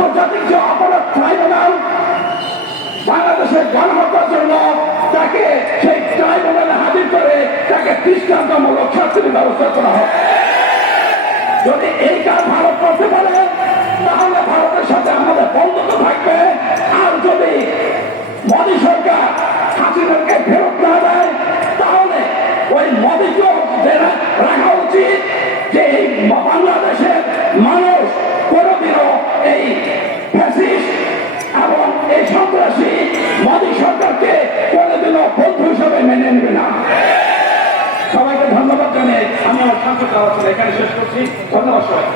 আন্তর্জাতিক যে অপরাধ ট্রাইব্যুনাল বাংলাদেশের গণহত্যার জন্য তাকে সেই ট্রাইব্যুনালে হাজির করে তাকে দৃষ্টান্তমূলক শাস্তির ব্যবস্থা করা হয়। যদি এই কাজ ভারত করতে পারে তাহলে ভারতের সাথে আমাদের বন্ধুত্ব থাকবে। আর যদি মোদী সরকার হাসিনাকে ফেরত না দেয় তাহলে ওই মোদীকেও রাখা উচিত যে এই বাংলাদেশের মানুষ কোনোদিনও এই ফ্যাসিস্ট এবং এই সন্ত্রাসী মোদী সরকারকে কোনোদিনও বন্ধু হিসেবে মেনে নেবে না। সবাইকে ধন্যবাদ জানিয়ে আমি আমার সংক্ষিপ্ত আলোচনা এখানে শেষ করছি। ধন্যবাদ সবাই।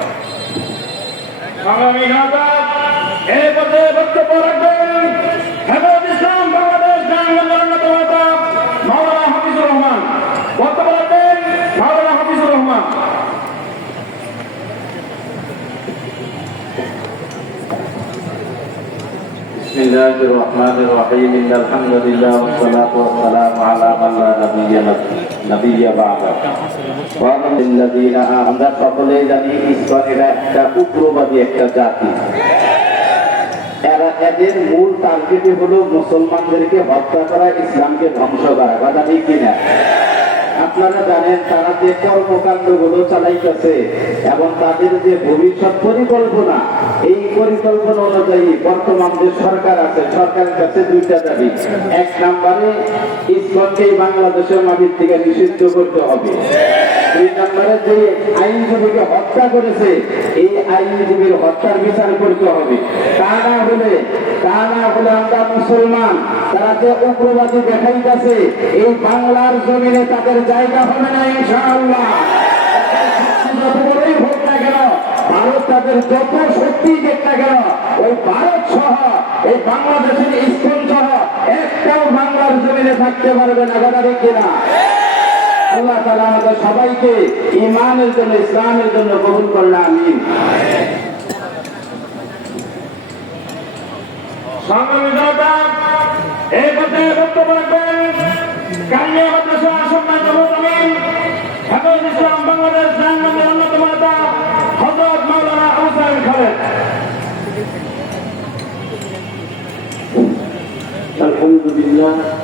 আগামী এই পর্যায়ে বক্তব্য রাখবেন হেফাজত ইসলাম বাংলাদেশ জাহাঙ্গীরনগর অন্যতম নেতা মাওলানা হাফিজুর রহমান। বক্তব্য রাখবেন মাওলানা হাফিজুর রহমান। بسم الله الرحمن الرحيم إن الحمد لله والصلاة والسلام على من لا نبي بعده وعلى الذين আমরা সকলে জানি ইসলামেরা একটা উগ্রবাদী একটা জাতি। এদের মূল টার্গেট হলো মুসলমানদেরকে হত্যা করা, ইসলামকে ধ্বংস করা। কথা ঠিক কিনা? আপনারা জানেন তারা যে কর্মকাণ্ড গুলো চালাইতেছে এবং তাদের যে ভবিষ্যৎ পরিকল্পনা, এই পরিকল্পনা অনুযায়ী বর্তমান যে সরকার আছে, সরকারের কাছে দুইটা দাবি। এক নম্বরে ইসলামকে বাংলাদেশের মাটির থেকে নিষিদ্ধ করতে হবে। দুই নম্বরে যে আইনজীবীকে হত্যা করেছে এই আইনজীবীর হত্যার বিচার করতে হবে। তা না হলে আমরা মুসলমান তারা যে উগ্রবাদী দেখাইতেছে এই বাংলার জমিনে তাদের জায়গা হবে না ইনশাআল্লাহ। যত বড়ই হোক না কেন, ভারত তাদের যত শক্তি দেখ না কেন, ওই ভারত সহ এই বাংলাদেশের ইস্কন সহ একটাও বাংলার জমিনে থাকতে পারবে না। কথা ঠিক কিনা? আল্লাহ তাআলা আমাদের সবাইকে ঈমানের জন্য, ইসলামের জন্য কবুল করুন, আমিন। এই পর্যায়ে বক্তব্য রাখবেন কালিয়া মাদ্রাসা সম্মানিত মুতামিম হেফাজত ইসলাম বাংলাদেশ জাহাঙ্গীরনগর অন্যতম নেতা হযরত মাওলানা আবু সাইদ খালেদ।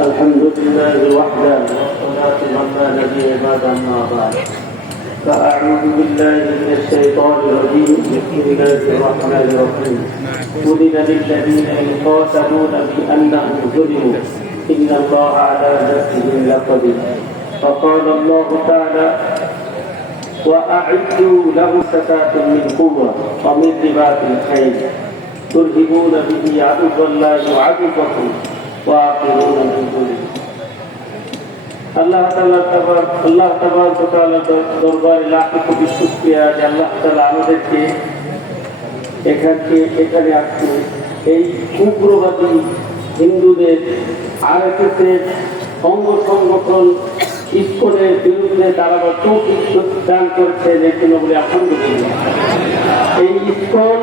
الحمد لله وحده والصلاة على نبي بعد أما بعد فأعوذ بالله من الشيطان الرجيم بسم الله الرحمن الرحيم أذن للذين يقاتلون بأنهم ظلموا إن الله على نصرهم لقدير فقال الله تعالى وأعدوا له استطاعة من قوة ومن رباط الخيل ترهبون به عدو الله وعدوكم وآخرون من دونه আল্লাহ তাআলার দরবারে লাখ কোটি শুকরিয়া যে আল্লাহ তাআলা আমাদেরকে এখানে আসছে এই উগ্রবাদী হিন্দুদের আরএসএসের অঙ্গ সংগঠন ইসকনের বিরুদ্ধে দাঁড়াবার তৌফিক দান করেছে। যেগুলো বলে আলহামদুলিল্লাহ। এই ইসকন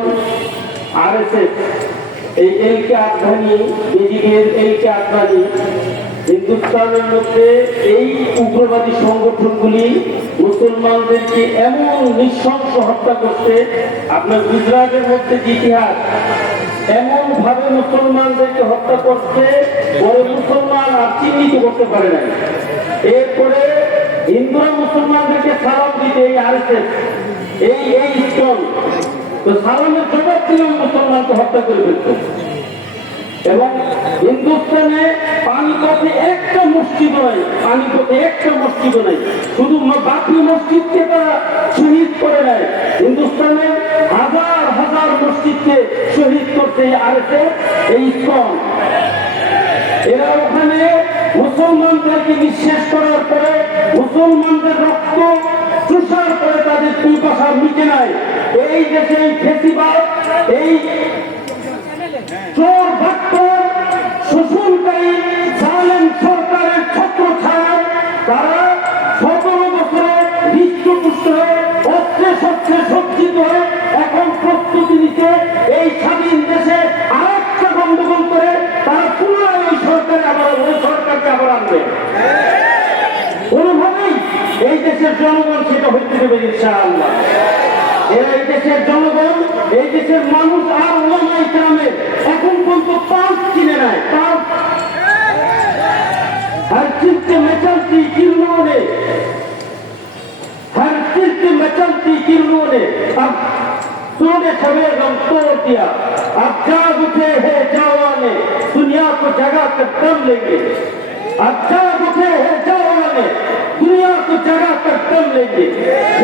আরএসএস এই এলকে আদভানি বিজেপির এলকে আদভানি হিন্দুস্তানের মধ্যে এই উগ্রবাদী সংগঠনগুলি মুসলমানদেরকে এমন নৃশংস হত্যা করছে। আপনার গুজরাটের মধ্যে যে ইতিহাস, এমন ভাবে মুসলমানদেরকে হত্যা করছে পরে মুসলমান আর চিহ্নিত করতে পারে না। এরপরে হিন্দুরা মুসলমানদেরকে সালাম দিতে এই আরএসএস এই ইসকন তো সালামের জবাব দিলেও মুসলমানকে হত্যা করে ফেলতো। এবং হিন্দুস্তানে পানিপথে একটা মসজিদ নয়, শুধু বাকি মসজিদকে তারা শহীদ করে নেয়। হিন্দুস্তানে হাজার হাজার মসজিদকে শহীদ করতে আরএসএস এই ইসকন। এরা ওখানে মুসলমানদেরকে নিঃশেষ করার পরে মুসলমানদের রক্ত চুষার করে তাদের পিপাসা মিটে নাই। এই দেশে এই ফেসিবাদ, এই চোর বাটপার শোষণকারী জালেম সরকারের ছত্রছায়ায় তারা 17 বছরে হৃষ্টপুষ্ট হয়ে অস্ত্রে শস্ত্রে সজ্জিত হয়ে এখন প্রস্তুতি নিচ্ছে এই স্বাধীন দেশে আরেকটা গন্ডগোল করে তারা পুনরায় ওই সরকারকে আবার আনবে। কোনোভাবেই এই দেশের জনগণ সেটা হইতে দেবে ইনশাআল্লাহ। এই দেশের জনগণ, এই দেশের মানুষ আর ওলামায়ে কেরামের এখন পর্যন্ত পাঁচ চিনে নাই। পাঁচ हर चीज में चलती किरणों ने, हर चीज में चलती किरणों ने अब सोने सवेर गम तोड़ दिया। अब जाग उठे हैं जवाने, दुनिया को जगा कर दम लेंगे। अब जाग उठे हैं जवाने, दुनिया को जगा कर दम लेंगे।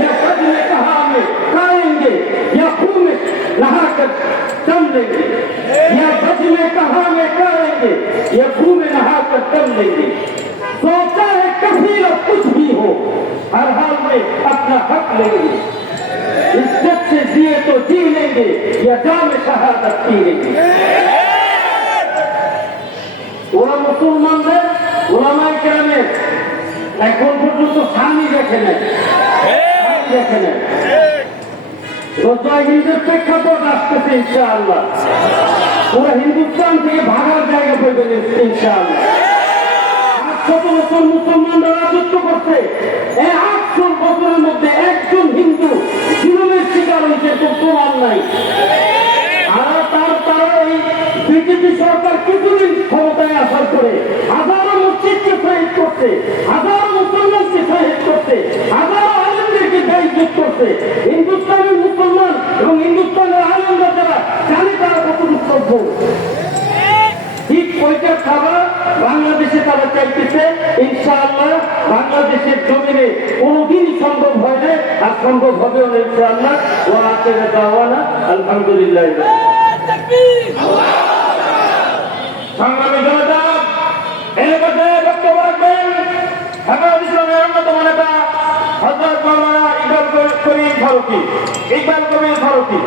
या सच में कहा में खाएंगे, या खून में नहा कर दम लेंगे। या सच में कहा में खाएंगे, या खून में नहा कर दम लेंगे। सोचा है कभी न कुछ भी हो, हर हाल में अपना हक लेंगे। इज्जत से जिए तो जी लेंगे, या जाम शहादत पी लेंगे। ওরা মুসলমানদের ওলামায়ে কেরামের এখন পর্যন্ত স্বামী দেখে নেয়, দেখে নেয়। হিন্দুর প্রেক্ষাপট আসতেছে ইনশাআল্লাহ। ওরা হিন্দুস্তান থেকে ভাগার জায়গা পেয়ে গেছে ইনশাআল্লাহ। 800 বছর মুসলমানরা রাজত্ব করছে, এই 800 বছরের মধ্যে একজন হিন্দু জুলুমের শিকার হয়েছে, তো প্রমাণ নাই। আর তারা এই বিজেপি সরকার কিছুদিন ক্ষমতায় আসার পরে হাজারো মসজিদকে শহীদ করছে, হাজারো মুসলমানকে শহীদ করছে, হাজারো আলেমদেরকে দায়িত্ব করছে। হিন্দুস্তানের মুসলমান এবং হিন্দুস্তানের আলেমরা যারা জানে তারা কতটুকু সভ্য, ঠিক ওইটা খাবার বাংলাদেশে তারা চাইতেছে। ইনশাআল্লাহ বাংলাদেশের জমিনে কোনোদিনই সম্ভব হয় না, আর সম্ভব হবেও না ইনশাআল্লাহ। ওয়া আখিরু দাওয়ানা আলহামদুলিল্লাহ। সংগ্রামী জনতা, এই পর্যায়ে বক্তব্য রাখবেন হেফাজত ইসলামের অন্যতম নেতা হযরত মাওলানা ইকবাল কবির ফারুকী। ইকবাল কবির ফারুকী।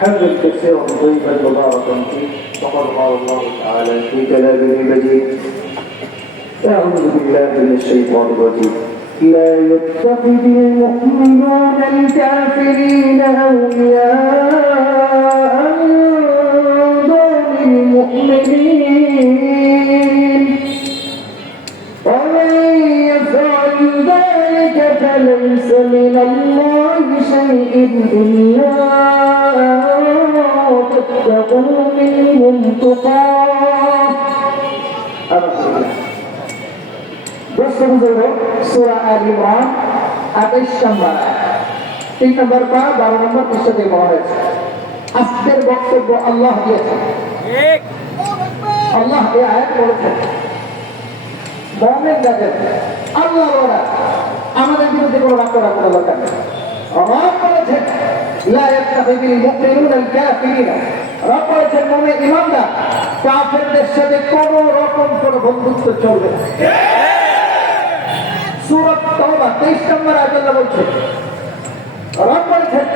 حمدا كثيرا طيبا مباركا فيه وقد قال الله تعالى في كلامه المجيد أعوذ بالله من الشيطان الرجيم لا يتخذ المؤمنون الكافرين أولياء من دون المؤمنين ومن يفعل ذلك فليس من الله شيء إلا تتقوا منهم تقاه সূরা আল ইমরান 28 নম্বর 3 নম্বর পা 12 নম্বর পৃষ্ঠাতে বলা হয়েছে। আজকের বক্তব্য আল্লাহ দিয়েছেন, আল্লাহ এই আয়াত বলেছেন মুমিন যাদের আল্লাহ ওরা আমাদের বিরুদ্ধে কোনো রাগ করার দরকার নেই। রব বলেছেন লা ইয়াত্তাখিযুল মুমিনুনা আল কাফিরিনা, রব বলেছেন মুমিন ঈমানদার কাফেরদের সাথে কোনো রকম কোনো বন্ধুত্ব চলবে না। সূরা তাওবা 23 নম্বর আয়াতে আল্লাহ বলছেন, রব বলেছেন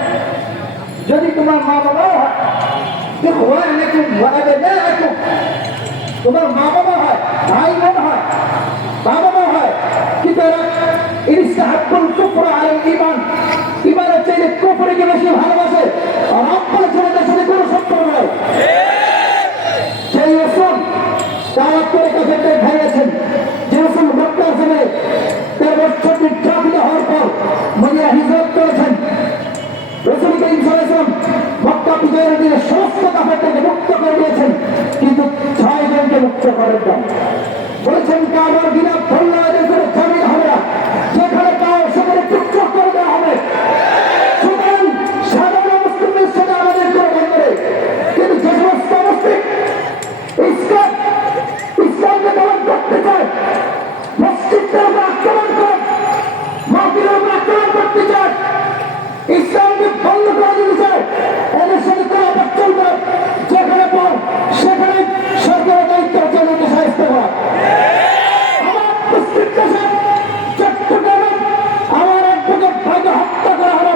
যদি তোমার মা বাবা হয়, ইখওয়ানুকুম ওয়া আবনাউকুম, তোমার মা বাবা হয়, ভাই বোন হয়, বাবা মা হয়, কিন্তু এরা ইনসাহাবুল কুফর আলাল ঈমান, ঈমানের চেয়ে কুফরকে বেশি ভালোবাসে। রব বলেছেন এদের সাথে কোনো সম্পর্ক নাই। সেই রাসূল দাওয়াত করে কাফেরদের ভাইয়াছেন, যে রাসূল মক্কা থেকে 13 বছর নির্যাতিত হওয়ার পর মদিনা হিজরত করেছেন। রাসূল করিম সাল্লাল্লাহু আলাইহি ওয়াসাল্লাম মক্কা বিজয়ের দিনে সমস্ত কাফেরদেরকে মুক্ত করে দিয়েছেন, কিন্তু 6 জনকে মুক্ত করেন না। বলেছেন কাবার গিলা ধরলে এদের কোনো জামিন হবে না, যেখানে পাও সেখানে টুকরো করে দেওয়া হবে। সুতরাং সাধারণ মুসলিমদের সাথে আমাদের কোনো বন্ধ নেই, কিন্তু যে সমস্ত মুসলিম ইসলামকে দমন করতে চায়, মসজিদের উপর আক্রমণ করে, মাটির উপর আক্রমণ করতে চায়, ইসলামকে বন্ধ করে দিতে চায়, এদের সাথে কোনো আবার চলবে। যেখানে পাও সেখানে সরকারের দায়িত্ব হচ্ছে এদেরকে সাহায্য করা। আমার মুসলিম দেশে চট্টগ্রামে আমার অ্যাডভোকেট ভাইকে হত্যা করা হলো,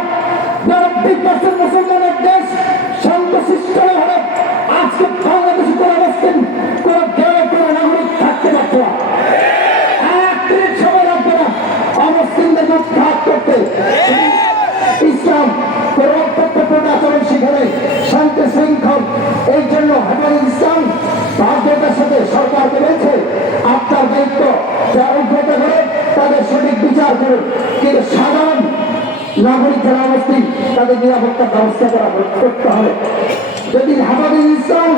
90% মুসলমানের দেশ শান্ত সিস্টেমে হলো। আজকে বাংলাদেশে কোনো অবস্থান কোনো গ্রামে কোনো নাগরিক থাকতে পারছে না। 31 সময় লাগবে না অমুসলিমদের উৎখাত করতে। ইসলাম পরিবর্তন আচরণ শিখাবে, শান্তি শৃঙ্খল। এই জন্য হেফাজত ইসলাম বাধ্যতার সাথে সরকারকে বলছে আপনার দায়িত্ব যারা উদ্ভূত করে তাদের সঠিক বিচার করুন, কিন্তু সাধারণ নাগরিক যারা অবস্থিত তাদের নিরাপত্তার ব্যবস্থা করতে হবে। যদি হেফাজতে ইসলাম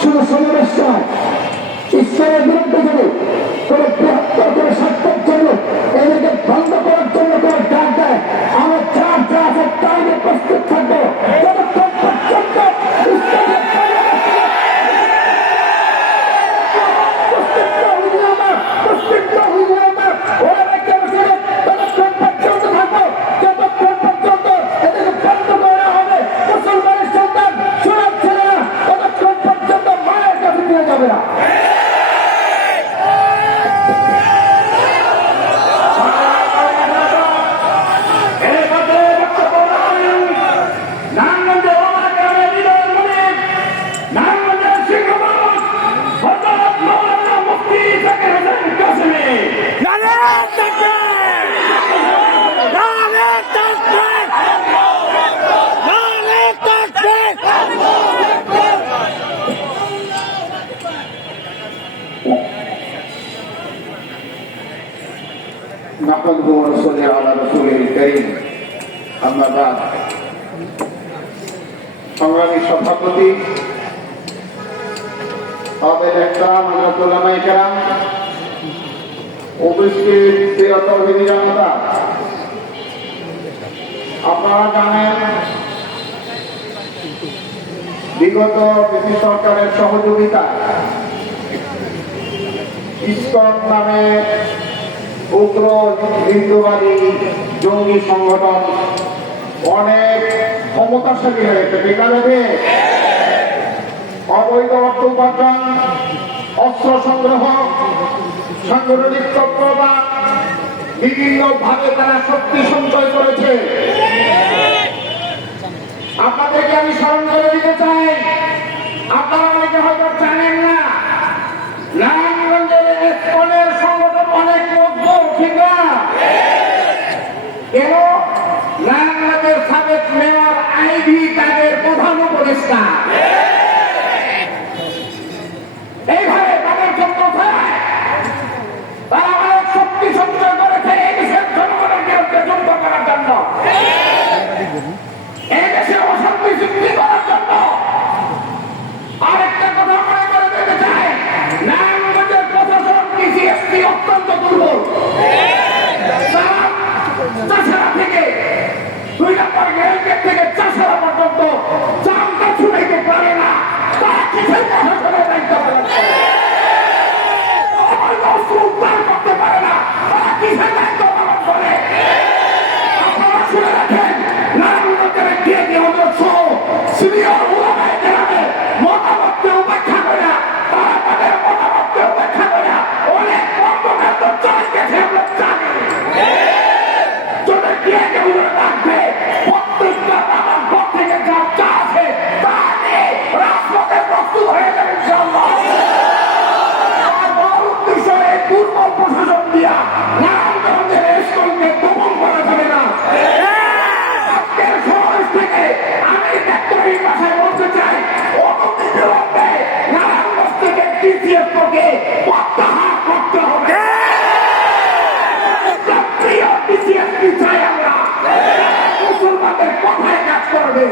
শুধু সমাবেশ নয়, ইসলামের বিরুদ্ধে যদি কোন বৃহত্তর করে স্বার্থের জন্য এদেরকে বন্ধ করার জন্য কোন ডাক দেয়, আমরা চার যা আছে তাই নিয়ে প্রস্তুত থাকবো। যতক্ষণ পর্যন্ত ইসলামের نحمده ونصلي على رسوله الكريم أما بعد সংগ্রামী সভাপতি কাবিল ইহতারাম হযরত উলামায়ে কেরাম, উপস্থিত প্রিয় তৌহিদি জনতা, আপনারা জানেন বিগত ব্রিটিশ সরকারের সহযোগিতায় ইসকন নামে উগ্র হিন্দুবাদী জঙ্গি সংগঠন অনেক ক্ষমতাশালী হয়েছে। বিকালে অবৈধ অর্থ উপার্জন, অস্ত্র সংগ্রহ, সাংগঠনিক তৎপরতা, বিভিন্নভাবে তারা শক্তি সঞ্চয় করেছে। আপনাদেরকে আমি স্মরণ করে দিতে চাই, আপনারা অনেকে হয়তো জানেন না, নারায়ণগঞ্জের ইসকনের সংগঠন অনেক মজবুত, ঠিক না? কেন? নারায়ণগঞ্জের সাবেক মেয়র আইভি তাদের প্রধান উপদেষ্টা। এইভাবে তাদের জন্য তারা অনেক শক্তি সঞ্চয় করেছে এই দেশের জনগণের বিরুদ্ধে যুদ্ধ করার জন্য, এই দেশে অশান্তি সৃষ্টি করার জন্য। আরেকটা কথা মনে করে দিতে চাই, নারায়ণগঞ্জের প্রশাসন ডিসিএসপি অত্যন্ত দুর্বল। চাষারা থেকে 2 নম্বর রেলগেট থেকে চাষারা পর্যন্ত চামটা ছুটাইতে পারে না। তারা কিসের প্রশাসনের দায়িত্ব পালন করে? উদ্ধার করতে পারে না, তারা কিসের দায়িত্ব পালন করে? আপনারা শুনে রাখেন, নারায়ণগঞ্জের গিয়ে সিনিয়র উলামায়ে কেরামের মতামতকে উপেক্ষা করে না, তারা তাদের মতামতকে উপেক্ষা করে না অনেক কর্মকাণ্ড চলে গেছে, আমরা জানি। যদি গিয়ে কেউ রাখবে, প্রত্যেকটা আমার ঘর থেকে যা চা আছে তা নিয়ে রাজপথে প্রস্তুত হয়ে যাবে ইনশাআল্লাহ। আমার উদ্দেশ্য এই দুর্বল প্রশাসন দিয়া নারায়ণগঞ্জের ইসকনকে দমন করা যাবে না। আজকের সমাবেশ থেকে আমি ব্যক্তিগত ভাষায় বলতে চাই, অনতিবিলম্বে নারায়ণগঞ্জ থেকে ডিসিএসকে প্রত্যাহার করতে হবে। প্রিয় ডিসিএসপি চাই আমরা, মুসলমানদের কথায় কাজ করবে।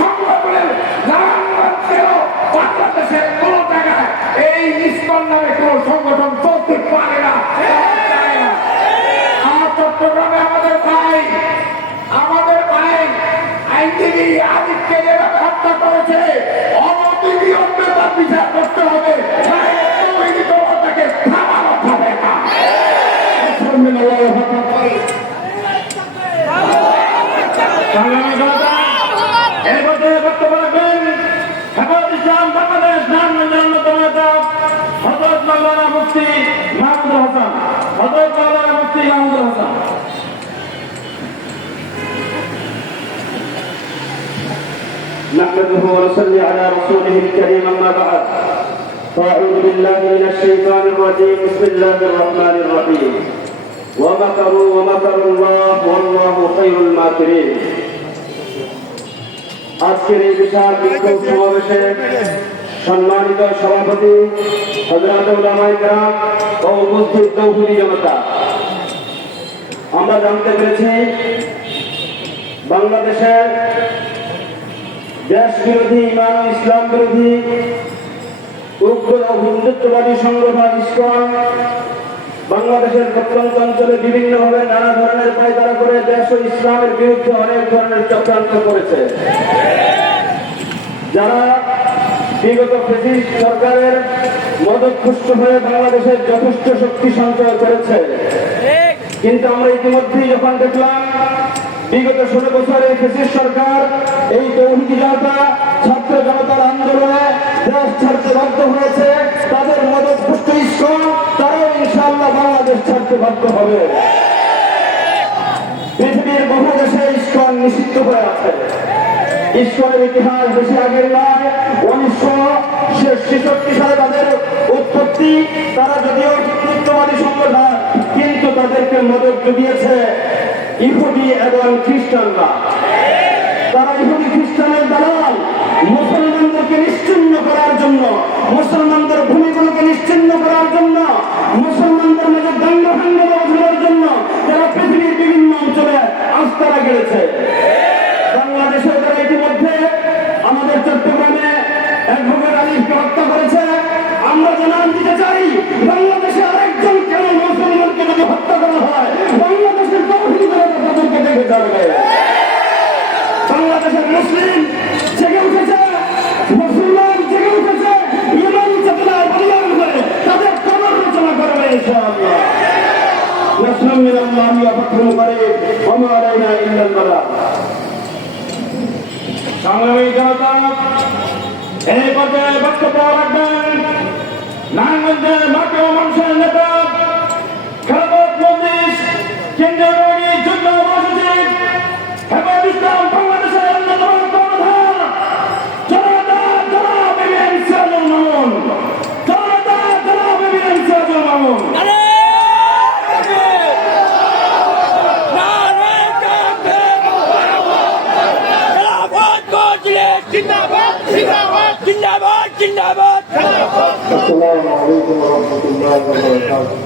সংগঠনের নারায়ণগঞ্জের বাংলাদেশের কোন জায়গায় এই ইসকন নামে কোন সংগঠন চলতে পারে না। আর চট্টগ্রামে আমাদের ভাই আইনজীবী আদিতকে যেভাবে হত্যা করেছে, অনতিবিলম্বে তার বিচার করতে হবে। তাকে থামানো যাবে না। বক্তব্য রাখবেন হেফাজতে ইসলাম বাংলাদেশ নারায়ণগঞ্জের অন্যতম নেতা হযরত মাওলানা মুফতি মাহমুদুল হাসান। হযরত মাওলানা মুফতি মাহমুদুল হাসান। نحمده ونصلي على رسوله الكريم أما بعد فأعوذ بالله من الشيطان الرجيم بسم الله الرحمن الرحيم ومكروا ومكر الله والله خير الماكرين আজকের এই বিশাল বিক্ষোভ সমাবেশে সম্মানিত সভাপতি হযরত উলামায়ে কেরাম ও উপস্থিত তৌহিদি জনতা, আমরা জানতে পেরেছি বাংলাদেশের দেশ বিরোধী ইমান ও ইসলাম বিরোধী উগ্র ও হিন্দুত্ববাদী সংগঠন ইসকন বাংলাদেশের প্রত্যন্ত অঞ্চলে বিভিন্নভাবে নানা ধরনের পায়তারা করে দেশ ও ইসলামের বিরুদ্ধে অনেক ধরনের চক্রান্ত করেছে। যারা বিগত ব্রিটিশ সরকারের মদতপুষ্ট হয়ে বাংলাদেশের যথেষ্ট শক্তি সঞ্চয় করেছে, কিন্তু আমরা ইতিমধ্যেই যখন দেখলাম বিগত 16 বছরের ব্রিটিশ সরকার এই তৌহিদি জনতা ছাত্র জনতার আন্দোলনে দেশ ছাড়তে বাধ্য হয়েছে, তাদের মদতপুষ্ট ইসকন তারাও ইনশাআল্লাহ বাংলাদেশ ছাড়তে বাধ্য হবে। পৃথিবীর বহু দেশে ইসকন নিষিদ্ধ হয়ে আছে। ইসকনের ইতিহাস বেশি আগের নয়, 1966 সালে তাদের উৎপত্তি। তারা যদিও হিন্দুত্ববাদী সংগঠন, কিন্তু তাদেরকে মদত জুগিয়েছে ইহুদি এবং খ্রিস্টানরা। তারা ইহুদি খ্রিস্টানের দালাল। মুসলমানদেরকে নিশ্চিহ্ন করার জন্য, মুসলমানদের ভূমিগুলোকে নিশ্চিহ্ন করার জন্য, মুসলমানদের মাঝে দণ্ড ভাঙ্গা দেওয়ার জন্য তারা পৃথিবীর বিভিন্ন অঞ্চলে আস্তারা গেড়েছে। বাংলাদেশের তারা ইতিমধ্যে আমাদের চট্টগ্রামে অ্যাডভোকেট আলিফকে হত্যা করেছে। আমরা জানান দিতে চাই, বাংলাদেশে আরেকজন কেন মুসলমানকে যদি হত্যা করা হয়, বাংলাদেশের তৌহিদি জনতা তাদেরকে দেখে যাবে। বাংলাদেশের মুসলিম জেগে উঠেছে, মুসলমান জেগে উঠেছে, ইমানি চেতনায় বলিয়ান করে তাদের কবর রচনা করবে ইনশাআল্লাহ। নাসরুম মিনাল্লাহি ওয়া ফাতহুন করিব ওয়া মা আলাইনা ইল্লাল বালাগ। সংগ্রামী জনতা, এই পর্যায়ে বক্তব্য রাখবেন নারায়ণগঞ্জের মাটি ও মানুষের নেতা খেলাফত মজলিস কেন্দ্রীয় যুগ্ম মহাসচিব হেফাজত ইসলাম বাংলাদেশের অন্যতম প্রধান জনাব এবিএম সিরাজুল মামুন। জনাব এবিএম সিরাজুল মামুন। জিন্দাবাদ জিন্দাবাদ। আসসালামু আলাইকুম ওয়া রাহমাতুল্লাহি ওয়া বারাকাতুহু।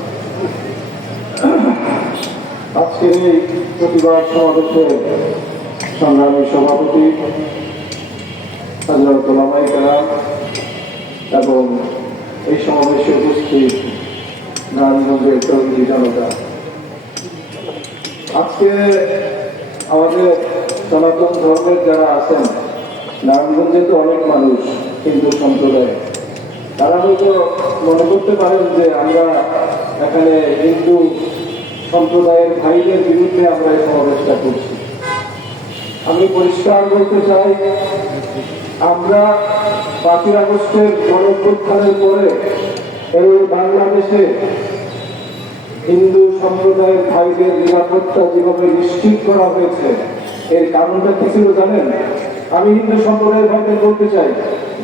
আজকের এই প্রতিবাদ সমাবেশের সংগ্রামী সভাপতি হযরত ওলামায়ে কেরাম এবং এই সমাবেশে উপস্থিত নারায়ণগঞ্জের তৌহিদি জনতা, আজকে আমাদের সনাতন ধর্মের যারা আছেন নারায়ণগঞ্জে তো অনেক মানুষ হিন্দু সম্প্রদায়, তারা হয়তো মনে করতে পারেন যে আমরা এখানে হিন্দু সম্প্রদায়ের ভাইদের বিরুদ্ধে আমরা এই সমাবেশটা করছি। আমি পরিষ্কার বলতে চাই, আমরা 5ই আগস্টের গণঅভ্যুত্থানের পরে এই বাংলাদেশে হিন্দু সম্প্রদায়ের ভাইদের নিরাপত্তা যেভাবে নিশ্চিত করা হয়েছে, এর কারণটা কি ছিল জানেন? আমি হিন্দু সম্প্রদায়ের ভাইদের বলতে চাই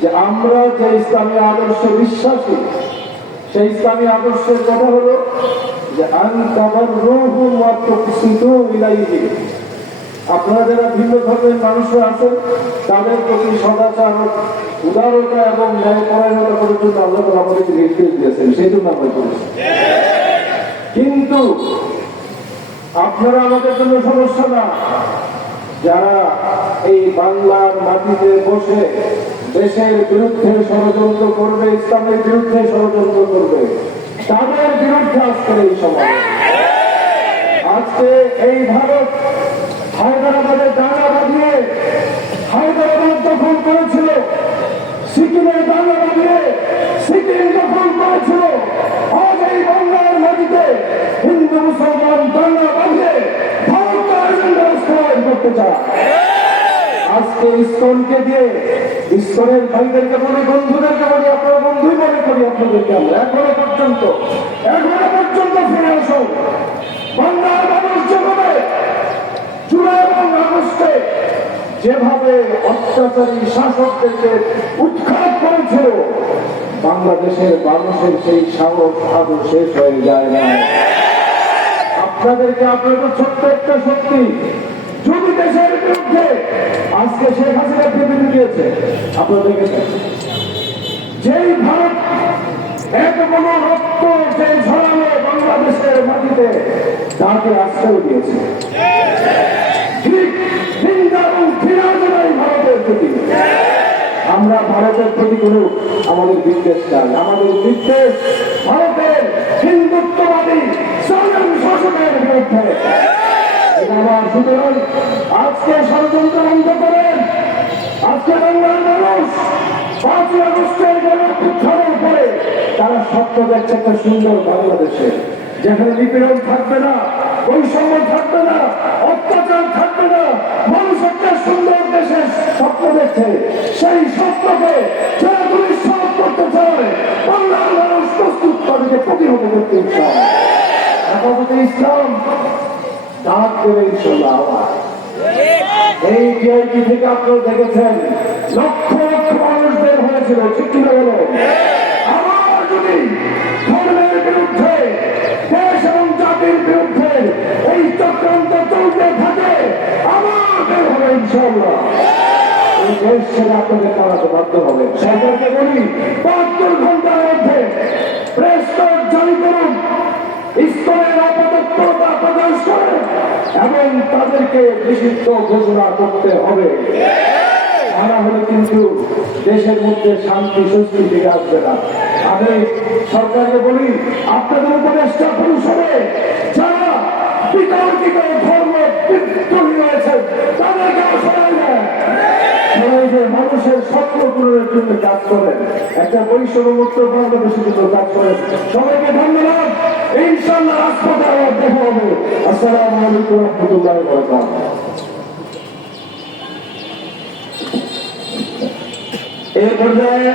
যে আমরা যে ইসলামী আদর্শে বিশ্বাসী, সেই ইসলামী আদর্শের কথা হলো যে আপনারা যারা ভিন্ন ধর্মের মানুষরা আছেন তাদের প্রতি সদাচার, উদারতা এবং ন্যায়পরায়ণতা করার জন্য আল্লাহ তাআলা আমাদেরকে নির্দেশ দিয়েছেন, সেই জন্য আমরা করেছি। কিন্তু আপনারা আমাদের জন্য সমস্যা না। যারা এই বাংলার মাটিতে বসে দেশের বিরুদ্ধে ষড়যন্ত্র করবে, ইসলামের বিরুদ্ধে ষড়যন্ত্র করবে, তাদের বিরুদ্ধে আজকের এই সমাজ। আজকে এই ভারত হায়দ্রাবাদে দাঙ্গা বাঁধিয়ে হায়দ্রাবাদ দখল করেছিল, সিকিমে দাঙ্গা বাঁধিয়ে সিকিম দখল করেছিল। আজ এই বাংলার মাটিতে হিন্দু মুসলমান দাঙ্গা বাঁধিয়ে ভারতকে এজেন্ডা বাস্তবায়ন করতে চায়। আজকে ইসকনকে দিয়ে, ইসকনের ভাইদেরকে বলি, বন্ধুদেরকে বলি, আপনার বন্ধুই মনে করি আপনাদেরকে আমরা, এখনো পর্যন্ত ফিরে আসুন। বাংলার মানুষ যেভাবে জুলাই এবং আগস্টে যেভাবে অত্যাচারী শাসকদেরকে উৎখাত করেছিল, বাংলাদেশের মানুষের সেই সাহস আদৌ শেষ হয়ে যায় না। আপনাদেরকে আপনাদের ছোট্ট একটা শক্তি, যদি দেশের বিরুদ্ধে আজকে শেখ হাসিনা বিবৃতি দিয়েছে, আপনারা দেখেছেন, যেই ভারত এতগুলো রক্ত যে ঝরানো বাংলাদেশের মাটিতে তাকে আশ্রয় দিয়েছে। ঠিক নিন্দা এবং ঘৃণা জানাই ভারতের প্রতি। আমরা ভারতের প্রতি কোনো আমাদের বিদ্বেষ চাই, আমাদের বিদ্বেষ ভারতের হিন্দুত্ববাদী স্বয়ং শাসনের বিরুদ্ধে। আমার সুতরাং আজকে ষড়যন্ত্র বন্ধ করেন। আজকে বাংলার মানুষ 5ই আগস্টের গণঅভ্যুত্থানের পরে তারা স্বপ্ন দেখছে একটা সুন্দর বাংলাদেশে, যেখানে নিপীড়ন থাকবে না, বৈষম্য থাকবে না, অত্যাচার থাকবে না, মানুষ একটা সুন্দর দেশের স্বপ্ন দেখছে। সেই স্বপ্নকে যারা দুঃসাহস করতে চায়, বাংলার মানুষ প্রস্তুত তাদেরকে প্রতিহত করতে চায়। আপাতত ইসলাম ডাক দেবে ইনশাআল্লাহ আওয়াজ। এই টিআইটি থেকে আপনারা দেখেছেন লক্ষ লক্ষ মানুষ বের হয়েছিল, ঠিক কিনা বলো? আবার যদি ধর্মের বিরুদ্ধে, দেশ এবং জাতির বিরুদ্ধে এই চক্রান্ত চলতে থাকে, আবার বের হবে ইনশাআল্লাহ। এই দেশ ছেড়ে আপনাদের পালাতে বাধ্য হবে। সরকারকে বলি 72 ঘন্টার মধ্যে প্রেস নোট জারি করুন, ইসলামের অপতৎপরতা প্রকাশ করে এবং তাদেরকে নিষিদ্ধ ঘোষণা করতে হবে। তা না হলে কিন্তু দেশের মধ্যে শান্তি স্বস্তি ফিরে আসবে না। আমি সরকারকে বলি, আপনাদের উপদেষ্টা পরিষদে যারা বিতর্কিত ধর্ম বিদ্রোহী রয়েছে তাদেরকে সরাই দেয়, সবাই যে মানুষের স্বপ্ন পূরণের জন্য কাজ করেন, একটা বৈষম্যমুক্ত বাংলাদেশের জন্য কাজ করেন। সবাইকে ধন্যবাদ। ইনশাআল্লাহ রাজপথে আবার দেখা হবে। আসসালামু আলাইকুম ওয়া রাহমাতুল্লাহি ওয়া বারাকাতুহু। এই পর্যায়ে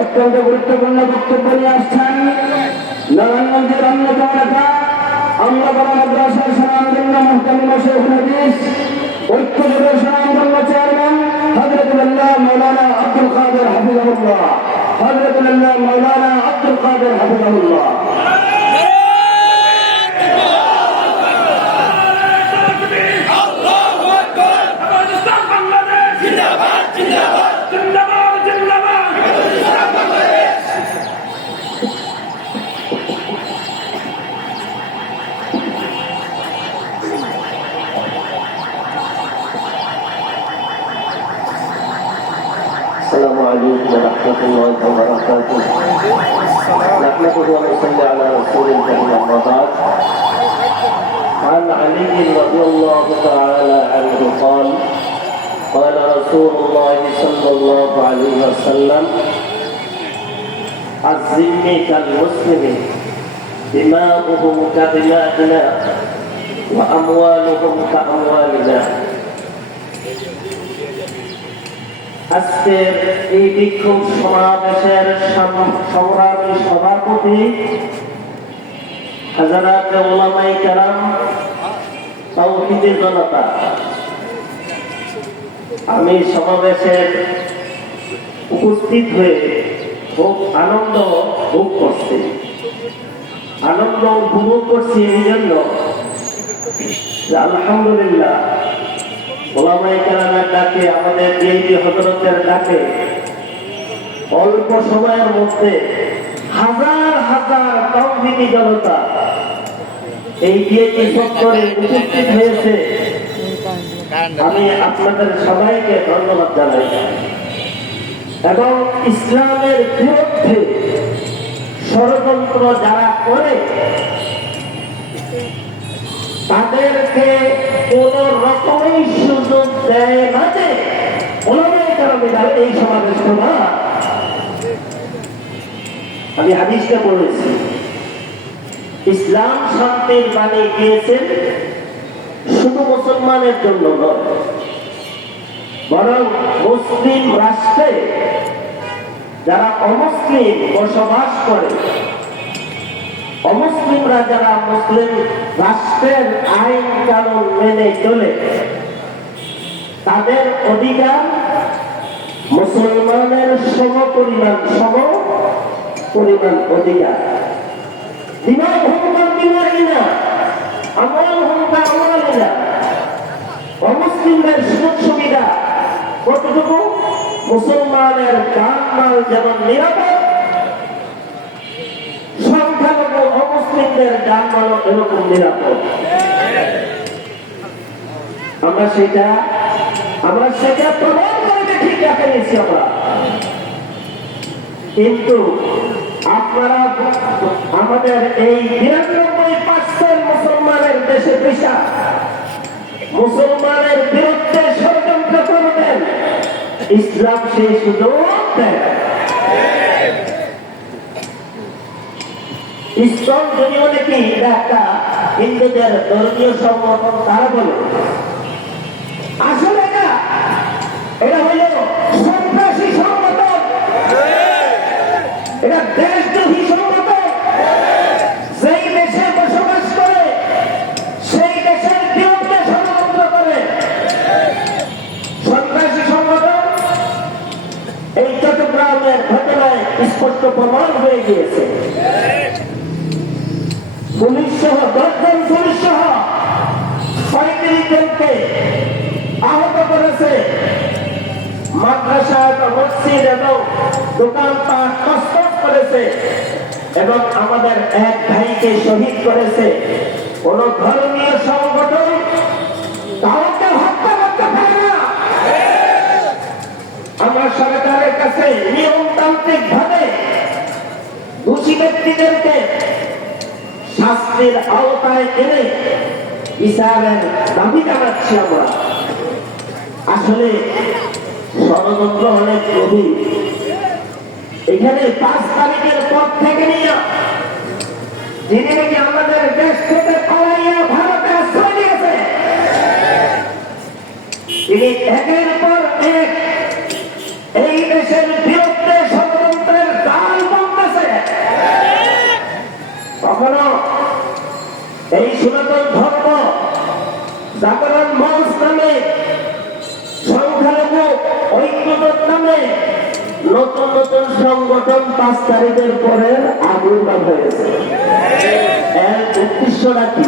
অত্যন্ত গুরুত্বপূর্ণ বক্তব্য নিয়ে আসছেন নারায়ণগঞ্জের অন্যতম নেতা আমলাপাড়া মাদ্রাসার সালামুল্লাহ মুহতামিম শেখুল হাদিস ঐক্য জোটের সালামুল্লাহ চেয়ারম্যান হযরতুল্লাহ মাওলানা আব্দুল কাদের হাফিজাহুল্লাহ, হযরতুল্লাহ মাওলানা আব্দুল কাদের হাফিজাহুল্লাহ। السلام عليكم ورحمة الله وبركاته. نحمده ونصلي على رسول الكريم أما بعد. عن علي رضي الله تعالى عنه قال قال رسول الله صلى الله عليه وسلم الذمي كالمسلم دماؤهم كدماءنا وأموالهم كأموالنا. আজকের এই বিক্ষোভ সমাবেশের সংগ্রামী সভাপতি হাজারাত উলামায়ে কেরাম, তাওহীদি জনতা, আমি সমাবেশের উপস্থিত হয়ে খুব আনন্দ ভোগ করছি। আনন্দ উপভোগ করছি এই জন্য যে আলহামদুলিল্লাহ উলামায়ে কেরামের ডাকে, আমাদের বিএনপি হযরতের ডাকে অল্প সময়ের মধ্যে হাজার হাজার তাওহীদি জনতা এই বিএনপি চত্বরে উপস্থিত হয়েছে। আমি আপনাদের সবাইকে ধন্যবাদ জানাই এবং ইসলামের বিরুদ্ধে ষড়যন্ত্র যারা করে তাদেরকে কোন রকমই সুযোগ দেয় না যে উলামায়ে কেরামেরা এই সমাবেশ করা। আমি হাদিসটা পড়েছি, ইসলাম শান্তির বাণী দিয়েছেন শুধু মুসলমানের জন্য নয়, বরং মুসলিম রাষ্ট্রে যারা অমুসলিম বসবাস করে, অমুসলিমরা যারা মুসলিম রাষ্ট্রের আইন কানুন মেনে চলে, তাদের অধিকার মুসলমানের সম পরিমাণ অধিকার। দিমাগ হুমকার দিমাগিনা, আমল হুমকার আমলিনা। অমুসলিমদের সুযোগ সুবিধা কতটুকু? মুসলমানের জানমাল যেমন নিরাপদ, মুসলমানদের যানবাহন এরকম নিরাপদ। আমরা সেটা প্রমাণ করে ঠিক রাখে নিয়েছি আমরা। কিন্তু আপনারা আমাদের এই ৯২% মুসলমানের দেশে পেশা মুসলমানের বিরুদ্ধে ষড়যন্ত্র করবেন, ইসলাম সেই সুযোগ দেয়। ইসলাম যদিও নাকি এটা একটা হিন্দুদের ধর্মীয় সংগঠন, তারা বলে আসলে এটা হইল সন্ত্রাসী সংগঠন, এটা দেশদ্রোহী সংগঠন। যেই দেশে বসবাস করে সেই দেশের বিরুদ্ধে ষড়যন্ত্র করে সন্ত্রাসী সংগঠন। এই চট্টগ্রামের ঘটনায় স্পষ্ট প্রমাণ হয়ে গিয়েছে। পুলিশ সহ 10 জন পুলিশ সহ 35 জনকে আহত করেছে। মাদ্রাসা এবং মসজিদ এবং দোকানপাট তছনছ করেছে এবং আমাদের এক ভাইকে শহীদ করেছে। কোন ধর্মীয় সংগঠন কাউকে হত্যা করতে পারে না। আমরা সরকারের কাছে নিয়মতান্ত্রিক ভাবে দোষী ব্যক্তিদেরকে শাস্তির আওতায় এনে বিচারের দাবি জানাচ্ছি আমরা। আসলে ষড়যন্ত্র অনেক গভীর। এখানে 5 তারিখের পর থেকে নিয়ে যিনি নাকি আমাদের দেশ থেকে পালাইয়া ভারতে আশ্রয় নিয়েছে, তিনি একের পর এক এই দেশের বিরুদ্ধে ষড়যন্ত্রের জাল বুনতেছে। কখনো এই সনাতন ধর্ম জাগরণ মঞ্চ নামে, সংখ্যালঘু ঐক্যজোট নামে নতুন নতুন সংগঠন 5 তারিখের পরে আবির্ভাব হয়েছে। এর উদ্দেশ্যটা কি?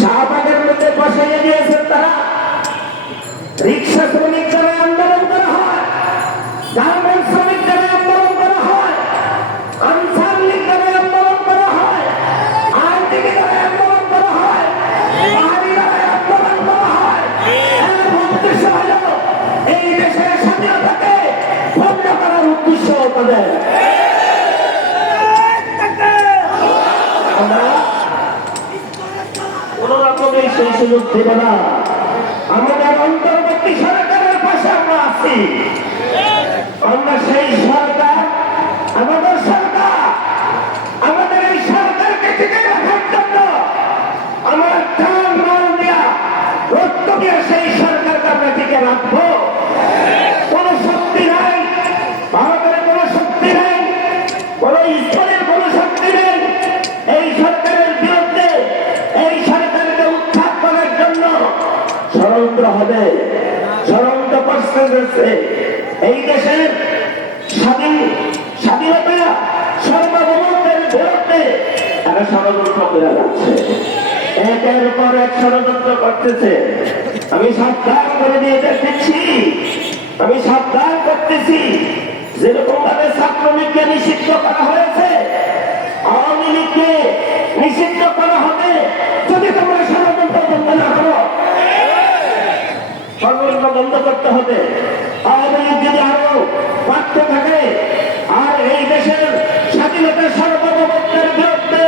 শাহবাগের মধ্যে বসাইয়ে দিয়েছেন তারা। রিক্সা শ্রমিক দ্বারা আন্দোলন করা হয়, গার্মেন্টস শ্রমিক দ্বারা আন্দোলন করা হয়, আনসার লীগ দ্বারা আন্দোলন করা হয়, আইনজীবী দ্বারা আন্দোলন করা হয়, পাহাড়ি দ্বারা আন্দোলন করা হয়। এর উদ্দেশ্য হল এই দেশের স্বাধীনতাকে ভঙ্গ করার উদ্দেশ্য তাদের। আমরা কোন রকমের সেই সুযোগ দেব না। আমাদের অন্তর্বর্তী সরকারের পাশে আমরা আছি। আমরা সেই সরকার, আমাদের সরকার, আমাদের এই সরকারকে টিকে রাখার জন্য আমরা প্রাণ মাল দিয়া রক্ত দিয়ে সেই সরকারকে আমরা টিকে রাখবো। কোন শক্তি নাই, ভারতের কোন শক্তি নাই, কোন ইসলামের কোন শক্তি নেই এই সরকারের বিরুদ্ধে। এই সরকারকে উৎখাত করার জন্য ষড়যন্ত্র হবে, ষড়যন্ত্র করছে। এই দেশের স্বাধীনতা সার্বভৌমত্বের বিরুদ্ধে তারা ষড়যন্ত্র করে যাচ্ছে, একের পর এক ষড়যন্ত্র করতেছে। আমি সাবধান করে দিয়ে দেখতেছি, আমি সাবধান করতেছি। যেরকম ভাবে ছাত্রলীগকে নিষিদ্ধ করা হয়েছে, আওয়ামী লীগকে নিষিদ্ধ করা হবে যদি তোমরা ষড়যন্ত্র বন্ধ না করো। ষড়যন্ত্র বন্ধ করতে হবে। আওয়ামী লীগ যদি আরো বাড়তে থাকে আর এই দেশের স্বাধীনতার সার্বভৌমত্বের বিরুদ্ধে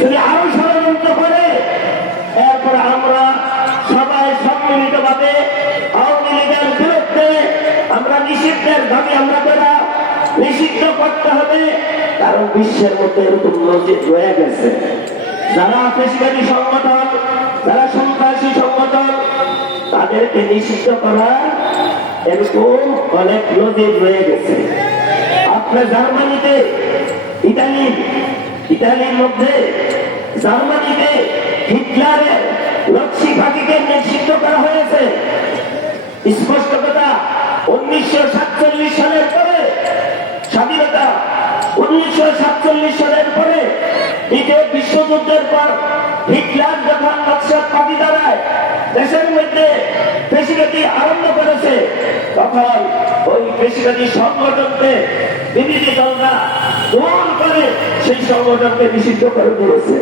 যদি আরো ষড়যন্ত্র করে, এরপরে আমরা সবাই সম্মিলিতভাবে আওয়ামী লীগের বিরুদ্ধে আমরা নিষিদ্ধের দাবি আমরা করা নিষিদ্ধ করতে হবে। কারণ বিশ্বের মধ্যে এরকম নজির রয়ে গেছে। যারা পেশিবাদী সংগঠন, যারা সন্ত্রাসী সংগঠন, তাদেরকে নিষিদ্ধ করা এরকম অনেক নজির রয়ে গেছে। আপনার জার্মানিতে, ইতালির মধ্যে জার্মানিতে হিটলারের লক্ষ্মীবাদীকে নিষিদ্ধ করা হয়েছে। স্পষ্ট কথা, 1947 সালের পরে স্বাধীনতা, 1947 সালের পরে দ্বিতীয় বিশ্বযুদ্ধের পর হিটলার যখন নকশাবাদী দ্বারায় দেশের মধ্যে পেশিবাদী আরম্ভ করেছে, তখন ওই পেশিবাদী সংগঠনকে বিরোধী দলরা জোর করে সেই সংগঠনকে নিষিদ্ধ করে দিয়েছে।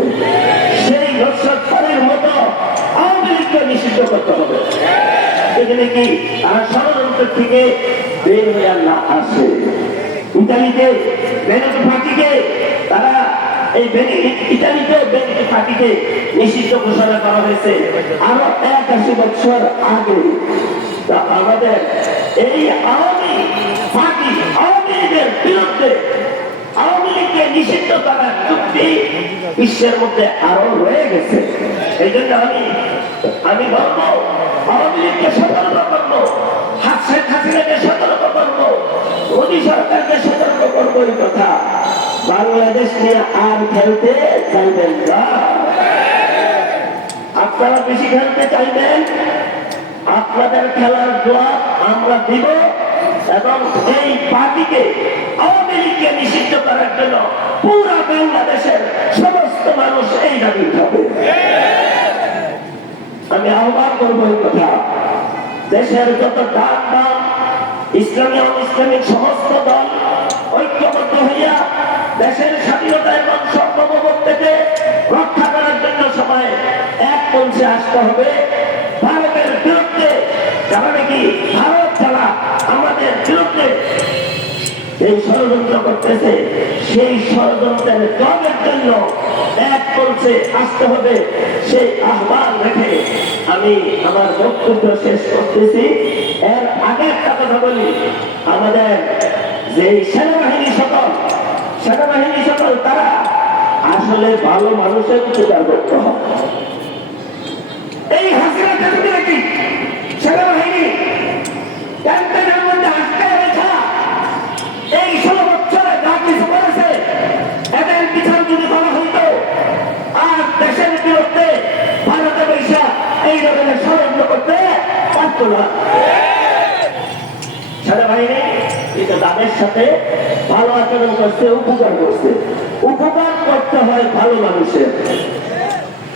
সেই নস্রাতের মতো আওয়ামী লীগকে নিষিদ্ধ করতে হবে। এখানে কি তারা ষড়যন্ত্র থেকে বের হয়ে না আসে। ইতালিতে বেনেটো পার্টিকে তারা ইতালিতে বেনেটো পার্টিকে নিষিদ্ধ ঘোষণা করা হয়েছে আরো 81 বছর আগে। তা আমাদের এই আওয়ামী পার্টি আওয়ামী লীগের বিরুদ্ধে আওয়ামী লীগকে নিষিদ্ধ করার চুক্তি বিশ্বের মধ্যে আরো রয়ে গেছে। এই জন্য আমি বলবো আওয়ামী লীগকে সতর্ক করবো, শেখ হাসিনাকে সতর্ক করবো, মোদী সরকারকে সতর্ক করবো। এই কথা বাংলাদেশ নিয়ে আর খেলতে চাইবেন না। আপনারা বেশি খেলতে চাইবেন, আপনাদের খেলার জবাব আমরা দিব এবং এই পার্টিকে আওয়ামী লীগকে নিষিদ্ধ করার জন্য পুরো বাংলাদেশের সমস্ত মানুষ এই দাবি উঠাবে। আমি আহ্বান করবো এই কথা, দেশের যত ডাক নাম ইসলামী অনিসলামিক সমস্ত দল ঐক্যবদ্ধ হইয়া দেশের স্বাধীনতা এবং সার্বভৌমত্বকে রক্ষা করার জন্য সবাই এক মঞ্চে আসতে হবে। ভারতের বিরুদ্ধে যারা নাকি ভারত যারা আমাদের বিরুদ্ধে এই ষড়যন্ত্র করতেছে সেই ষড়যন্ত্রের জবাবের জন্য এক মঞ্চে আসতে হবে, সেই আহ্বান রেখে আমি আমার বক্তব্য শেষ করতেছি। এর আগে একটা কথা বলি, আমাদের যে সেনাবাহিনী সকল তারা আসলে ভালো মানুষের উপকার করতে হয়। এই হাসিনা চাকরি নাকি সেনাবাহিনী ক্যাম্পেনের মধ্যে আটকে রেখা এই 16 বছরে যা কিছু করেছে এদের বিচার যদি করা হইত আর দেশের বিরুদ্ধে ভারতে বৈশা এই ধরনের ষড়যন্ত্র করতে পারত না। সেনাবাহিনী কিন্তু তাদের সাথে ভালো আচরণ করছে, উপকার করছে। উপকার করতে হয় ভালো মানুষের,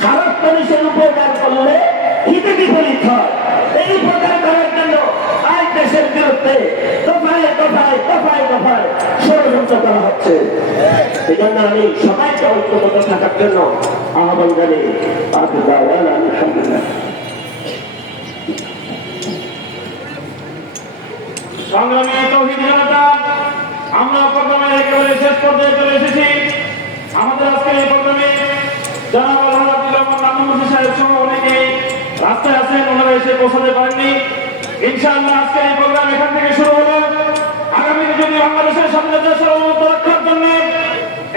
খারাপ মানুষের উপকার করলে হিতে বিপরীত হয়। এই উপকার করার জন্য আজ দেশের বিরুদ্ধে দফায় দফায় দফায় দফায় ষড়যন্ত্র করা হচ্ছে। এই জন্য আমি সবাইকে ঐক্যবদ্ধ থাকার জন্য আহ্বান জানাই। আলহামদুলিল্লাহ। সংগ্রামী তৌহিদি জনতা, আমরা প্রোগ্রামের একেবারে শেষ পর্যায়ে চলে এসেছি। আমাদের আজকের এই প্রোগ্রামে জনাব নান্নমুন্সি সাহেব সহ অনেকে রাস্তায় আছেন, ওনারা এসে পৌঁছাতে পারেননি। ইনশাআল্লাহ আজকের এই প্রোগ্রাম এখান থেকে শুরু হলো। আগামীতে যদি বাংলাদেশের স্বাধীনতা সার্বভৌমত্ব রক্ষার জন্য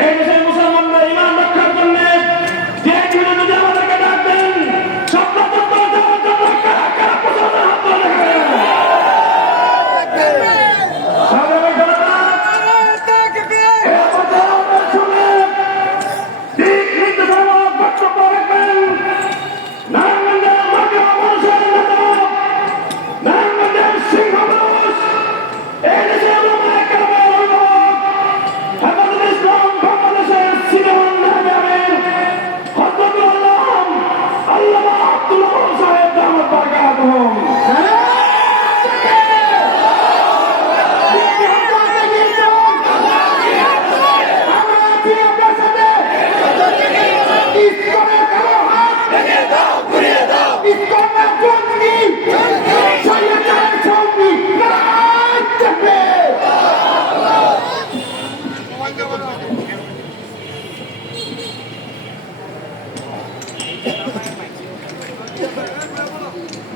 এই দেশের মুসলমানদের ঈমান রক্ষার জন্য যে একদিনে যদি আমাদেরকে ডাকবেন স্বপ্ন তত্ত্ব যাওয়ার জন্য কারা কারা পছন্দ হাত তুলে দেখাবেন।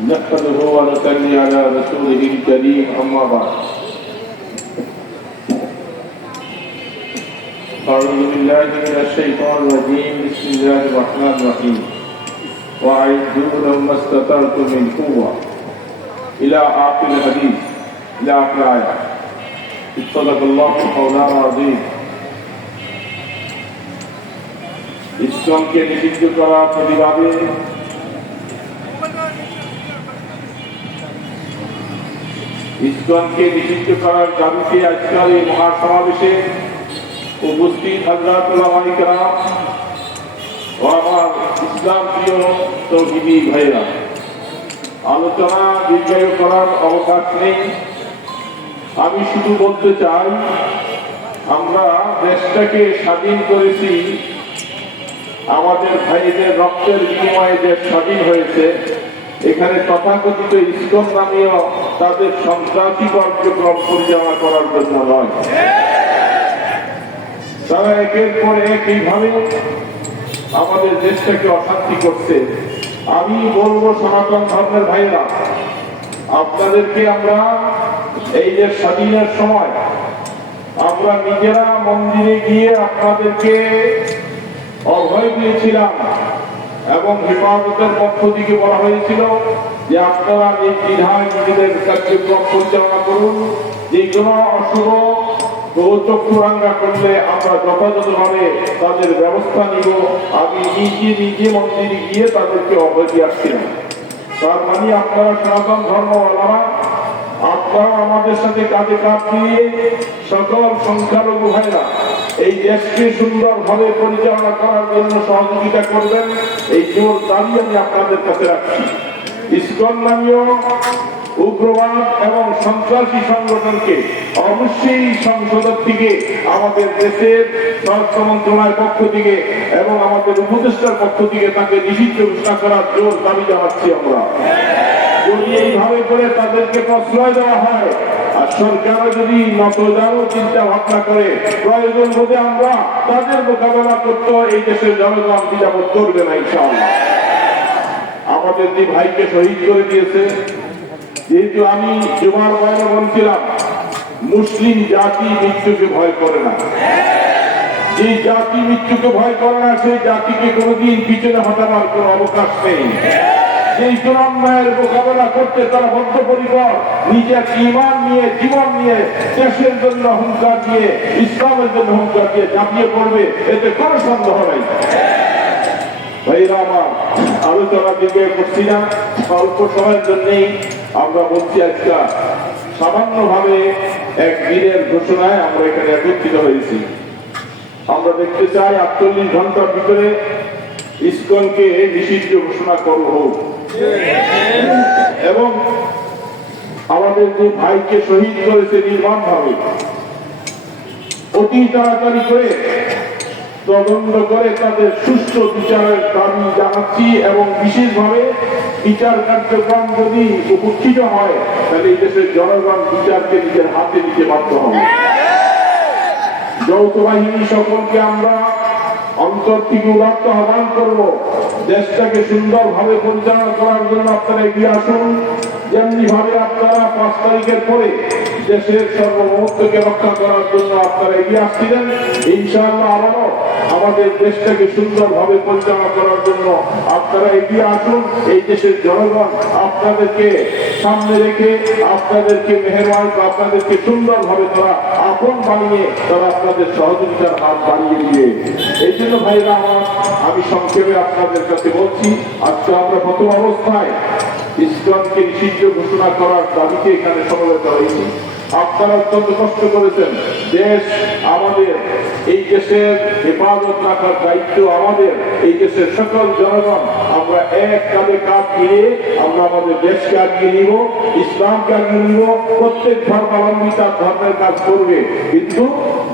نحمده ونصلي على رسوله الكريم أما بعد أعوذ بالله من الشيطان الرجيم بسم الله الرحمن الرحيم وأعدوا لهم ما استطعتم من قوة إلى آخر الحديث إلى آخر الآية صدق الله مولانا العظيم ইসলামকে নিষিদ্ধ করার প্রতিবাদে ইসলামকে নিষিদ্ধ করার দাবিতে আজকাল এই মহাসমাবেশে উপস্থিত হযরত উলামায়ে কেরাম ও আমার ইসলাম প্রিয় তৌহিদি ভাইরা, আলোচনা দীর্ঘায়ু করার অবকাশ নেই। আমি শুধু বলতে চাই, আমরা দেশটাকে স্বাধীন করেছি আমাদের ভাইদের রক্তের বিনিময়ে যে স্বাধীন হয়েছে, এখানে তথাকথিত ইসকন নামীয় তাদের সন্ত্রাসী কার্যক্রম পরিচালনা করার জন্য নয়। তারা একের পর এক এইভাবে আমাদের দেশটাকে অশান্তি করছে। আমি বলবো সনাতন ধর্মের ভাইরা, আপনাদেরকে আমরা এই যে স্বাধীনের সময় আমরা নিজেরা মন্দিরে গিয়ে আপনাদেরকে অভয় দিয়েছিলাম এবং হেফাজতের পক্ষ থেকে বলা হয়েছিল যে আপনারা নির্দ্বিধায় নিজেদের কার্যক্রম পরিচালনা করুন, যে কোনো অশুভ চক্ষুরাঙ্গা করলে আমরা যথাযথভাবে তাদের ব্যবস্থা নিব। আমি নিজে মন্দিরে গিয়ে তাদেরকে অভয় দিয়ে আসছিলাম। তার মানে আপনারা সনাতন ধর্মওয়ালারা, আপনারা আমাদের সাথে কাঁধে কাঁধ দিয়ে সকল সংখ্যালঘু ভাইরা এই দেশকে সুন্দরভাবে পরিচালনা করার জন্য সহযোগিতা করবেন, এই জোর দাবি আমি আপনাদের কাছে রাখছি। ইসকন নামীয় উগ্রবাদ এবং সন্ত্রাসী সংগঠনকে অবশ্যই সংসদ থেকে, আমাদের দেশের স্বরাষ্ট্র মন্ত্রণালয়ের পক্ষ থেকে এবং আমাদের উপদেষ্টার পক্ষ থেকে তাকে নিষিদ্ধ ঘোষণা করার জোর দাবি জানাচ্ছি আমরা। যদি এইভাবে করে তাদেরকে প্রশ্রয় দেওয়া হয় আর সরকার যদি নতজানু চিন্তা ভাবনা করে প্রয়োজন বোধে আমরা তাদের মোকাবেলা করতে এই দেশের জনগণ দ্বিধাবোধ করবে না ইনশাআল্লাহ। আমাদের যে ভাইকে শহীদ করে দিয়েছে, যেহেতু আমি জুমার বয়ানে বলছিলাম মুসলিম জাতি মৃত্যুকে ভয় করে না। যে জাতি মৃত্যুকে ভয় করে না সেই জাতিকে কোনোদিন পিছনে হটানোর কোন অবকাশ নেই। এই অন্যায়ের মোকাবেলা করতে তারা বদ্ধপরিকর, নিজের ঈমান নিয়ে জীবন নিয়ে দেশের জন্য হুঙ্কার দিয়ে, ইসলামের জন্য হুঙ্কার দিয়ে ঝাঁপিয়ে পড়বে, এতে কোনো সন্দেহ নাই। ভাইরা আমার, আলোচনা দিকে করছি না, অল্প সময়ের জন্যই আমরা বলছি আজকে সামান্যভাবে এক দিনের ঘোষণায় আমরা এখানে একত্রিত হয়েছি। আমরা দেখতে চাই 48 ঘন্টার ভিতরে ইসকনকে নিষিদ্ধ ঘোষণা করব হোক এবং আমাদের যে ভাইকে শহীদ করেছে নির্মমভাবে অতি তাড়াতাড়ি করে তদন্ত করে তাদের সুষ্ঠু বিচারের দাবি জানাচ্ছি এবং বিশেষভাবে বিচার কার্যক্রম যদি উপস্থিত হয় তাহলে এই দেশের জনগণ বিচারকে নিজের হাতে নিতে বাধ্য হবে। যৌথ বাহিনী সকলকে আমরা অন্তর থেকে উদাত্ত আহ্বান করবো, দেশটাকে সুন্দরভাবে পরিচালনা করার জন্য আপনারা এগিয়ে আসুন। যেমনি ভাবে আপনারা 5 তারিখের পরে দেশের সার্বভৌমত্বকে রক্ষা করার জন্য আপনারা এগিয়ে আসছিলেন, ইনশাআল্লাহ আবারও আমাদের দেশটাকে সুন্দরভাবে পরিচালনা করার জন্য আপনারা এগিয়ে আসুন। এই দেশের জনগণ আপনাদেরকে সামনে রেখে আপনাদেরকে মেহেরবানি, আপনাদেরকে সুন্দরভাবে তারা আপন বানিয়ে তারা আপনাদের সহযোগিতার হাত বাড়িয়ে দিবে। এই জন্য ভাইরা আমার, আমি সংক্ষেপে আপনাদের কাছে বলছি, আজকে আমরা প্রথম অবস্থায় ইসলামকে নিষিদ্ধ ঘোষণা করার দাবিতে এখানে সমবেত হয়েছি। আপনারা অত্যন্ত কষ্ট করেছেন। দেশ আমাদের, এই দেশের হেফাজত রাখার দায়িত্ব আমাদের। এই দেশের সকল জনগণ আমরা এক কাঁধে কাঁধ মিলিয়ে আমরা আমাদের দেশকে আগিয়ে নিব, ইসলামকে আগিয়ে নিব। প্রত্যেক ধর্মাবলম্বী তার ধর্মের কাজ করবে, কিন্তু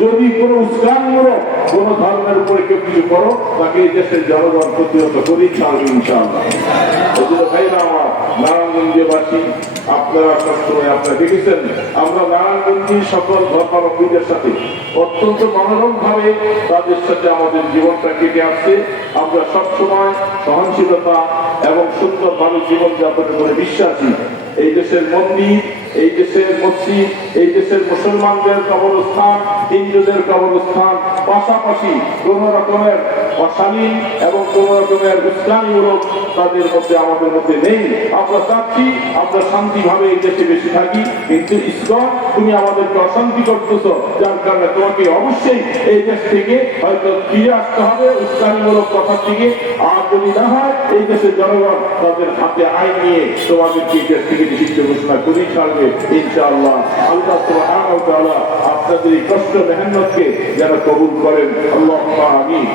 যদি কোনো উস্কানিমূলক কোন ধর্মের উপরে কেউ কিছু করো তাকে এই দেশের জনগণ প্রতিহত করেই ছাড়বে ইনশাআল্লাহ। এই জন্য ভাইরা আমার, নারায়ণগঞ্জবাসী আপনারা সবসময় আপনারা দেখেছেন আমরা নারায়ণগঞ্জের সকল ধর্মাবলম্বীদের সাথে অত্যন্ত মনোরম ভাবে তাদের সাথে আমাদের জীবনটা কেটে আসছে। আমরা সবসময় সহনশীলতা এবং সুন্দরভাবে জীবনযাপন করে বিশ্বাসী। এই দেশের মন্দির, এই দেশের মসজিদ, এই দেশের মুসলমানদের কবরস্থান, হিন্দুদের কবরস্থান, পাশাপাশি কোন রকমের অশালীন এবং কোন রকমের উস্কানিমূলক তাদের মধ্যে আমাদের মধ্যে নেই। আমরা চাচ্ছি আমরা শান্তিভাবে এই দেশে বেশি থাকি, কিন্তু ইসকন তুমি আমাদেরকে অশান্তি করতেছ, যার কারণে তোমাকে অবশ্যই এই দেশ থেকে হয়তো ফিরে আসতে হবে উস্কানিমূলক কথা থেকে। আর যদি না হয় এই দেশের জনগণ তাদের হাতে আইন নিয়ে তোমাদেরকে এই দেশ থেকে নিষিদ্ধ ঘোষণা করেই ছাড়বে ইনশাআল্লাহ। আল্লাহ সুবহানাহু ওয়া তাআলা আপনাদের এই কষ্ট মেহনতকে যেন কবুল করেন, আল্লাহুম্মা আমিন।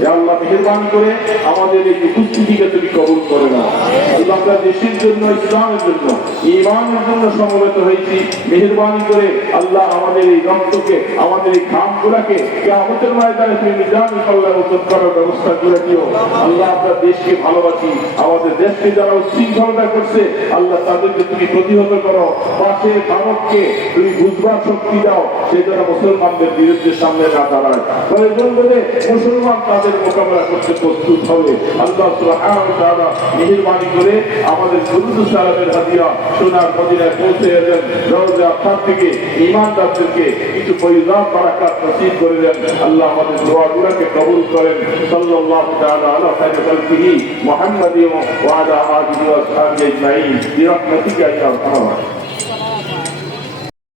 ইয়া আল্লাহ মেহেরবানি করে আমাদের এই উপস্থিতিকে তুমি কবুল করে নাও। আল্লাহ আমরা দেশের জন্য, ইসলামের জন্য, ঈমানের জন্য সমবেত হয়েছি। মেহেরবানি করে আল্লাহ আমাদের এই রক্তকে, আমাদের এই ঘামগুলাকে কিয়ামতের ময়দানে তুমি মিজানুল পাল্লায় ওজন করার ব্যবস্থা করে দিও। আল্লাহ আমরা দেশকে ভালোবাসি, আমাদের দেশকে যারা উচ্ছৃঙ্খলতা করছে আল্লাহ তাদেরকে তুমি প্রতিহত করো। পাশে ভারতকে তুমি বুঝবার শক্তি দাও, সে যারা মুসলমানদের বিরুদ্ধে সামনে না দাঁড়ায়। প্রয়োজন বলে মুসলমান তাদের মোকাবেলা করতে প্রস্তুত হবে। আল্লাহ সুবহানাহু ওয়া তাআলা মেহেরবানি করে আমাদের দুরূদ সালামের হাদিয়া সোনার মদিনায় পৌঁছে দেন। রওজা পাক থেকে ঈমানদারদেরকে কিছু ফয়জাত বারাকাত নসিব করে দেন। আল্লাহ আমাদের দোয়াগুলোকে কবুল করেন। সাল্লাল্লাহু তাআলা আলা খায়রি খালকিহি মুহাম্মাদিন ওয়া আলা আলিহি ওয়া আসহাবিহি আজমাইন বিরহমাতিকা ইয়া আরহামার রাহিমিন।